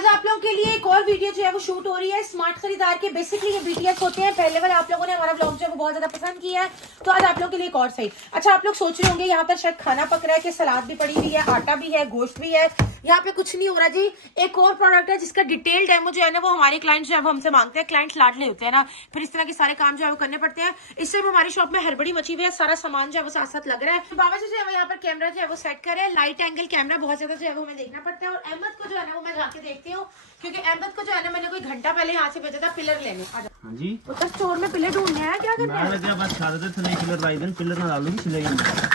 आज आप लोगों के लिए एक और वीडियो जो है वो शूट हो रही है स्मार्ट खरीदार के। बेसिकली ये बीटीएस होते हैं, पहले वाले आप लोगों ने हमारा ब्लॉग जो है वो बहुत ज्यादा पसंद किया है, तो आज आप लोगों के लिए एक और सही। अच्छा, आप लोग सोच रहे होंगे यहाँ पर शायद खाना पक रहा है कि सलाद भी पड़ी हुई है, आटा भी है, गोश्त भी है। यहाँ पे कुछ नहीं हो रहा जी। एक और प्रोडक्ट है जिसका डिटेल डेमो जो है ना वो हमारे क्लाइंट जो है वो हमसे मांगते हैं। क्लाइंट लाडले होते हैं ना, फिर इस तरह के सारे काम जो है वो करने पड़ते हैं। इससे हमारी शॉप में हड़बड़ी मची हुई है, सारा सामान जो है वो साथ साथ लग रहा है। बाबा जी जो है यहाँ पर कैमरा जो है वो सेट कर रहे हैं, लाइट एंगल कैमरा बहुत ज्यादा जो है वो हमें देखना पड़ता है। और अहमद को जो है ना वो मैं जाके देखती हूँ, क्योंकि अहमद को जो है ना मैंने कोई घंटा पहले यहाँ से भेजा था पिलर लेने। हाँ जी, उत्तर स्टोर में पिलर ढूंढने हैं, क्या करना है? मैं बस चाहते थे नहीं पिलर भाई दिन पिलर ना डालूंगी सिलेगी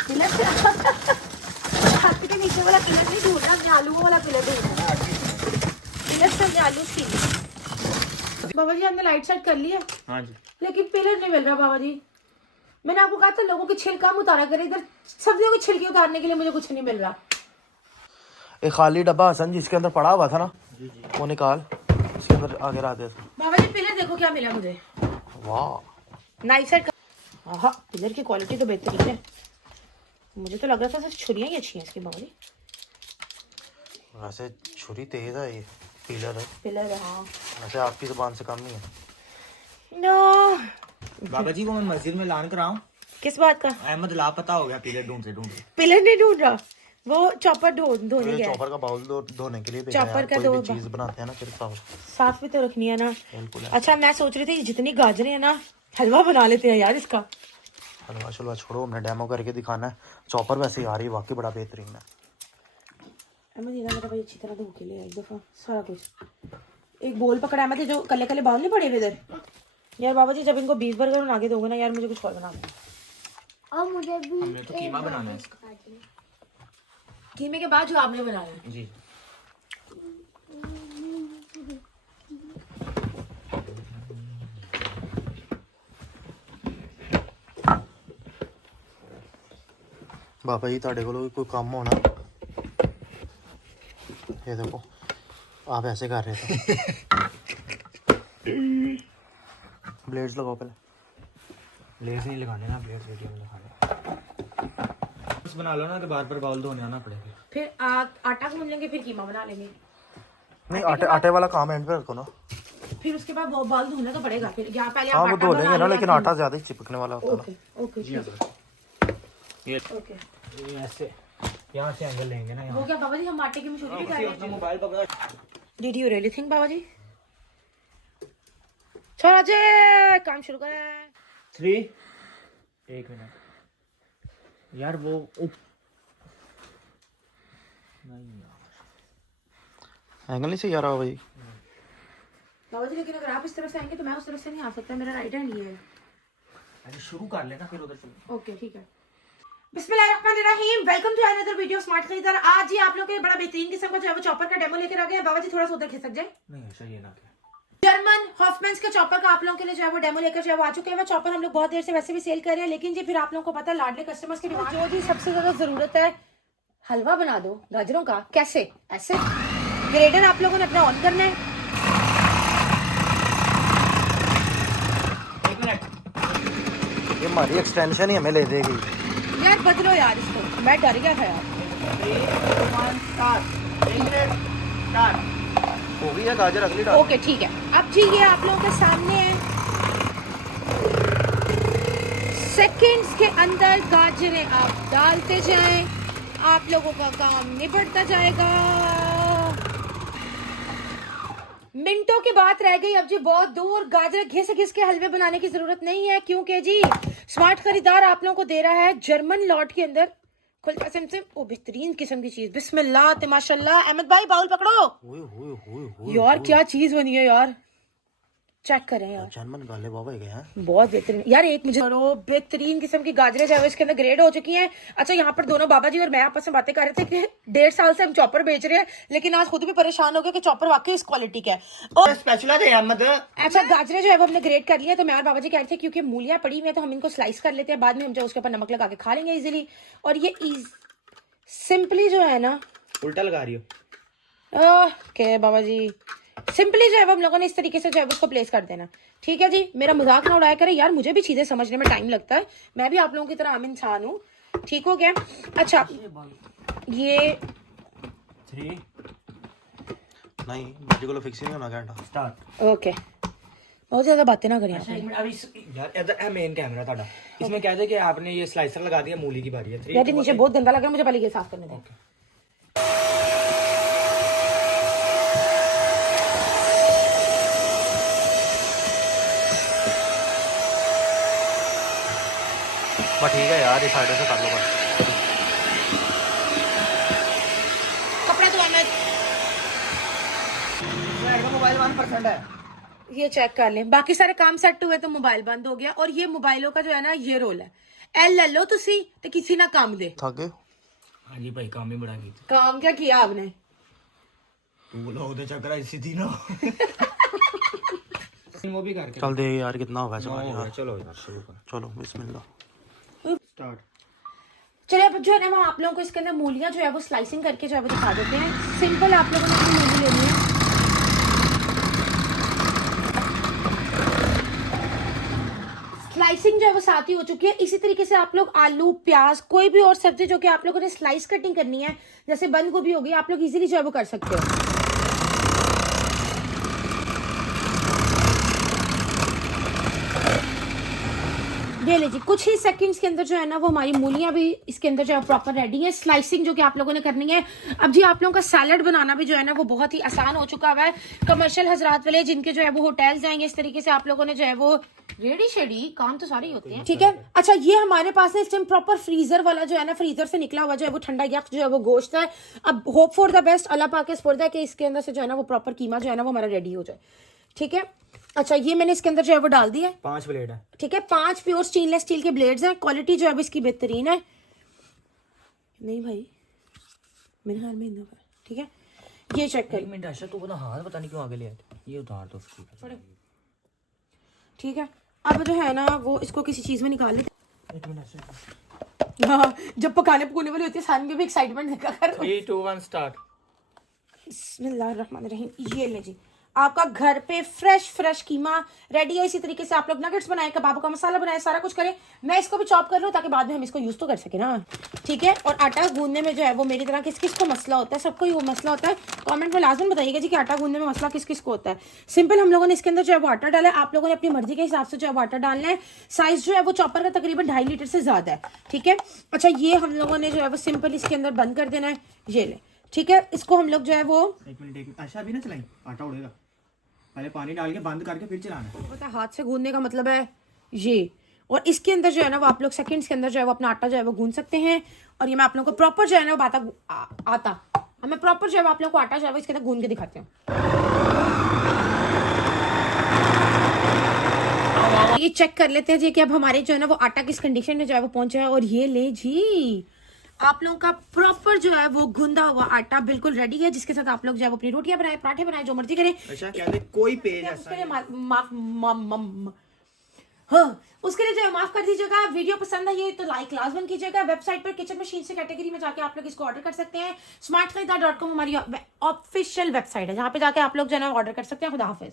पिलर छत के नीचे वाला पिलर नहीं ढूंढ रहा, हमने आलू वाला पिलर ढूंढ रहा है। पिलर से हमने आलू की। बाबा जी हमने लाइट सेट कर ली है। हाँ जी, लेकिन पिलर नहीं मिल रहा बाबा जी। मैंने आपको कहा था लोगों की छिलका हम उतारा करें, इधर सब्जियों की छिलकी उतारने के लिए मुझे कुछ नहीं मिल रहा। एक खाली डब्बा हसन जिसके अंदर पड़ा हुआ था ना, वो निकाल इसके अंदर आगे रख दे। बाबा जी पिलर देखो क्या मिला मुझे। वाह, नाइफ सेट। हाँ, पिलर की क्वालिटी तो बेहतरीन है। मुझे तो लग रहा था सिर्फ छुरियां ही अच्छी हैं इसकी बाबा जी। वैसे छुरी तेज है, ये पिलर है। पिलर है हाँ। वैसे आपकी जुबान से कम नहीं है। नो, बाबा जी को मैं मस्जिद में लान कराऊं। किस बात का? अहमद लापता हो गया पिलर ढूंढते ढूंढते। पिलर नहीं ढूंढ रहा, वो चॉपर धोने गया है। चॉपर का बाउल धोने के लिए चॉपर का कोई भी चीज बनाते हैं ना फिर साफ भी तो रखनी है ना। बिल्कुल है। अच्छा, मैं सोच रही थी जितनी गाजरें हैं ना, हलवा बना लेते हैं यार इसका। हलवा शलवा छोड़ो, हमने डेमो करके दिखाना है। चॉपर वैसे ही आ रही है, वाकई बड़ा बेहतरीन है। मेरा भाई अच्छी तरह धो के ले एक दफा सारा कुछ। एक बोल पकड़ा है, मतलब जो कले कले बाउल नहीं पड़े हुए इधर। यार बाबा जी जब इनको बीफ बर्गर बना के दोगे ना यार, मुझे कुछ और बना दो। और मुझे भी हमने तो कीमा बनाना है इसका। कीमे के बाद जो आपने बनाया जी, बाबा जी ਤੁਹਾਡੇ ਕੋਲ कोई काम होना, ये देखो आप ऐसे कर रहे थे। ब्लेड्स लगाओ पहले। ब्लेड्स नहीं लगाने ना, ब्लेड्स वीडियो में लगाने। बस बना लो ना तो बार बार बाउल धोने आना पड़ेगा। फिर आटा गूंद लेंगे, फिर कीमा बना लेंगे। नहीं, आटे वाला काम एंड पे रखो ना। फिर उसके बाद वो बाउल धोना तो पड़ेगा। फिर या पहले हाँ आप वो आटा धो बना लेंगे ना, लो या लेकिन कीमा। आटा ज्यादा ही चिपकने वाला होता है ओके ओके जी ये ओके। ये ऐसे यहाँ से एंगल लेंगे ना। वो क्या बाबा जी, हम आटे की मशहूरी भी कर रहे हैं। मोबाइल पकड़ा। डिड यू रियली थिंक बाबा जी? छोड़ा जे काम शुरू करें। 3 1 मिनट यार वो नहीं यार एंगल नहीं सही आ रहा भाई। बाबा जी लेकिन अगर आप इस तरफ से आएंगे तो मैं उस तरफ से नहीं आ सकता, मेरा राइट हैंड ये है। अरे शुरू कर लेना फिर उधर से। ओके ठीक है। बिस्मिल्लाहिर्रहमानिर्रहीम, welcome to another video smart Khareedar. आज ही आप लोग के बड़ा बेहतरीन किस्म का जो है वो चॉपर का डेमो लेकर आ गए हैं। बाबा जी थोड़ा सा उधर खिसक जाए। नहीं ऐसा ये ना क्या जर्मन हॉफमैन्स के चॉपर का आप लोगों के लिए जो है वो डेमो लेकर जो है वो आ चुके हैं। वो चॉपर हम लोग बहुत देर से वैसे भी सेल कर रहे हैं, लेकिन जी फिर आप लोगों को पता है लाडले कस्टमर्स की डिमांड जो जी सबसे ज्यादा जरूरत है, हलवा बना दो गाजरों का। कैसे? ऐसे ग्रेडर आप लोगों ने अपना ऑन करना है। 1 मिनट। ये हमारी एक्सटेंशन ही हमें ले देगी यार बदलो यार इसको, मैं डर गया था यार। 3 2 1 स्टार्ट। 1 minute start. हो गई है गाजर, अगली डाल। ओके ठीक है। अब जी ये आप लोगों के सामने है, सेकंड्स के अंदर गाजरें आप डालते जाएं, आप लोगों का काम निपटता जाएगा। मिनटों की बात रह गई अब जी, बहुत दूर। गाजर घिस घिस के हलवे बनाने की जरूरत नहीं है, क्योंकि जी स्मार्ट खरीदार आप लोगों को दे रहा है जर्मन लॉट के अंदर खुलता से ओ बेहतरीन किस्म की चीज। बिस्मिल्लाह माशाल्लाह। अहमद भाई बाउल पकड़ो। ओए होए होए होए यार क्या चीज बनी है यार, चेक करें यार। जर्मन गाले बाबा गए हैं। बहुत बेहतरीन यार। एक मुझे बेहतरीन किस्म की गाजरें जो है इसके अंदर ग्रेड हो चुकी हैं। अच्छा, यहाँ पर दोनों बाबा जी और मैं आपस में बातें कर रहे थे कि 1.5 साल से हम चॉपर बेच रहे हैं, लेकिन आज खुद भी परेशान हो गए कि चॉपर वाकई इस क्वालिटी का है। और स्पेशल है अहमद। अच्छा, गाजरें जो है वो हमने ग्रेड कर लिया, तो मैं और बाबा जी कह रहे थे क्योंकि मूलियां पड़ी हुई है तो हम इनको स्लाइस कर लेते हैं, बाद में हम जो उसके ऊपर नमक लगा के खा लेंगे इजीली। और ये सिंपली जो है ना, उल्टा लगा रही हो। ओके बाबा जी, सिंपली जो है वो हम लोगों ने इस तरीके से जो है उसको प्लेस कर देना। ठीक है जी, मेरा मजाक ना उड़ाया करें यार, मुझे भी चीजें समझने में टाइम लगता है। मैं भी आप लोगों की तरह आम इंसान हूँ। ठीक हो गया? अच्छा, ये 3 नहीं बाजी को फिक्स ही नहीं होना घंटा स्टार्ट। ओके, बहुत ज्यादा बातें ना करें आप। एक मिनट, अभी यार इधर है मेन कैमरा ਤੁਹਾਡਾ। इसमें कह दे कि आपने ये स्लाइसर लगा दिया, मूली की बारी है। 3 यार ये नीचे बहुत गंदा लग रहा है, मुझे पहले ये साफ करने दें। बस ठीक है यार, इस साइड से कर लो बस। कपड़ा तो आना, मोबाइल 1% है। ये चेक कर लें। बाकी सारे काम सेट हुए तो मोबाइल बंद हो गया। और ये मोबाइलों का जो है ना ये रोल है, एल ले लो तुसी तो किसी ना काम दे। थक गए? हाँ जी भाई, काम ही बड़ा की। काम क्या किया आपने? तू लोग तो चक्कर ऐसी थी ना। वो भी करके चल दे यार, कितना होगा चलो यार। चलो यार शुरू कर। चलो बिस्मिल्लाह। स्टार्ट। चलिए अब जो है ना हम आप लोगों को इसके अंदर मूलियां जो है वो स्लाइसिंग करके जो है वो दिखा देते हैं। सिंपल आप लोगों ने अपनी मूली लेनी है। स्लाइसिंग जो है वो साथ ही हो चुकी है। इसी तरीके से आप लोग आलू, प्याज, कोई भी और सब्जी जो कि आप लोगों ने स्लाइस कटिंग करनी है, जैसे बंद गोभी हो गई, आप लोग इजीली जो है वो कर सकते हो। ये लीजिए, कुछ ही सेकंड्स के अंदर जो है ना वो हमारी मूलियां भी इसके अंदर जो है प्रॉपर रेडी है। स्लाइसिंग जो कि आप लोगों ने करनी है। अब जी आप लोगों का सैलड बनाना भी जो है ना वो बहुत ही आसान हो चुका हुआ है। कमर्शियल हजरात वाले जिनके जो है वो होटल जाएंगे, इस तरीके से आप लोगों ने जो है वो रेडी शेडी काम तो सारे ही होते हैं, ठीक है। अच्छा, ये हमारे पास इस टाइम प्रॉपर फ्रीजर वाला जो है ना, फ्रीजर से निकला हुआ जो है वो ठंडा यख जो है वो गोश्त है। अब होप फॉर द बेस्ट, अल्लाह पाक के स्पुर्द है कि इसके अंदर से जो है ना वो प्रॉपर कीमा जो है ना वो हमारा रेडी हो जाए, ठीक है। अच्छा, ये मैंने इसके अंदर जो है वो डाल दिया है। 5 ब्लेड है, ठीक है। 5 प्योर स्टेनलेस स्टील के ब्लेड्स हैं। क्वालिटी जो है इसकी बेहतरीन है। नहीं भाई, मेरे ख्याल में इतना, ठीक है। ये चेक कर, 1 मिनट आशा, तू अपना हाथ पता नहीं क्यों आगे ले आया। ये उतार दो, ठीक है। अब जो है ना वो इसको किसी चीज में निकाल लेते। 1 मिनट आशा। हाँ, जब पकाने पकाने वाली होती है सामने में भी एक्साइटमेंट देखा कर। 3 2 1 स्टार्ट। बिस्मिल्लाहिर्रहमानिर्रहीम। ये ले जी, आपका घर पे फ्रेश कीमा रेडी है। इसी तरीके से आप लोग नगेट्स बनाए, कबाबों का मसाला बनाए, सारा कुछ करें। मैं इसको भी चॉप कर लूँ ताकि बाद में हम इसको यूज तो कर सके ना, ठीक है। और आटा गूंदने में जो है वो मेरी तरह किस किस को मसला होता है, सबको ही वो मसला होता है। कमेंट में लाजमन बताइएगा जी कि आटा गूंदने में मसला किस किस को होता है। सिंपल, हम लोगों ने इसके अंदर जो है वो आटा डाला है। आप लोगों ने अपनी मर्जी के हिसाब से जो है वो आटा डालना है। साइज जो है वो चॉपर का तकरीबन 2.5 लीटर से ज्यादा है, ठीक है। अच्छा, ये हम लोगों ने जो है वो सिंपल इसके अंदर बंद कर देना है। ये ले, ठीक है। इसको हम लोग जो है वो 1 मिनट आशा, अभी ना चलाई, आटा उड़ेगा। पहले पानी डाल के बंद करके फिर चलाना है। पता है, हाथ से गूंदने का मतलब है ये। और इसके अंदर जो है ना वो आप लोग सेकंड्स के अंदर जो है वो अपना आटा जो है वो गूंद सकते हैं। और ये मैं आप लोगों को प्रॉपर जो है ना वो आता हमें प्रॉपर जो है आप लोगों को आटा जो है वो इसके अंदर गूंद के दिखाते हैं। ये चेक कर लेते हैं जी कि अब हमारे जो है ना वो आटा किस कंडीशन में जो है वो पहुंचा है। और ये ले जी, आप लोगों का प्रॉपर जो है वो गूंदा हुआ आटा बिल्कुल रेडी है, जिसके साथ आप लोग जो है वो अपनी रोटियां बनाए, पराठे बनाए, जो मर्जी करें। अच्छा, कहते कोई पेज ऐसा उसके लिए हाँ, उसके लिए जो है माफ कर दीजिएगा। वीडियो पसंद है ये तो लाइक लाजमन कीजिएगा। वेबसाइट पर किचन मशीन से कैटेगरी में जाके आप लोग इसको ऑर्डर कर सकते हैं। smartkharidaar.com हमारी ऑफिशियल वेबसाइट है, जहाँ पे जाके आप लोग जो है ना ऑर्डर कर सकते हैं। खुदा हाफिज।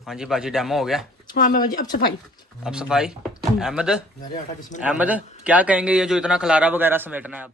हाँ जी बाजी, डेमो हो गया। हाँ मैं अब सफाई अब सफाई। अहमद, क्या कहेंगे ये जो इतना खलारा वगैरह समेटना है अब?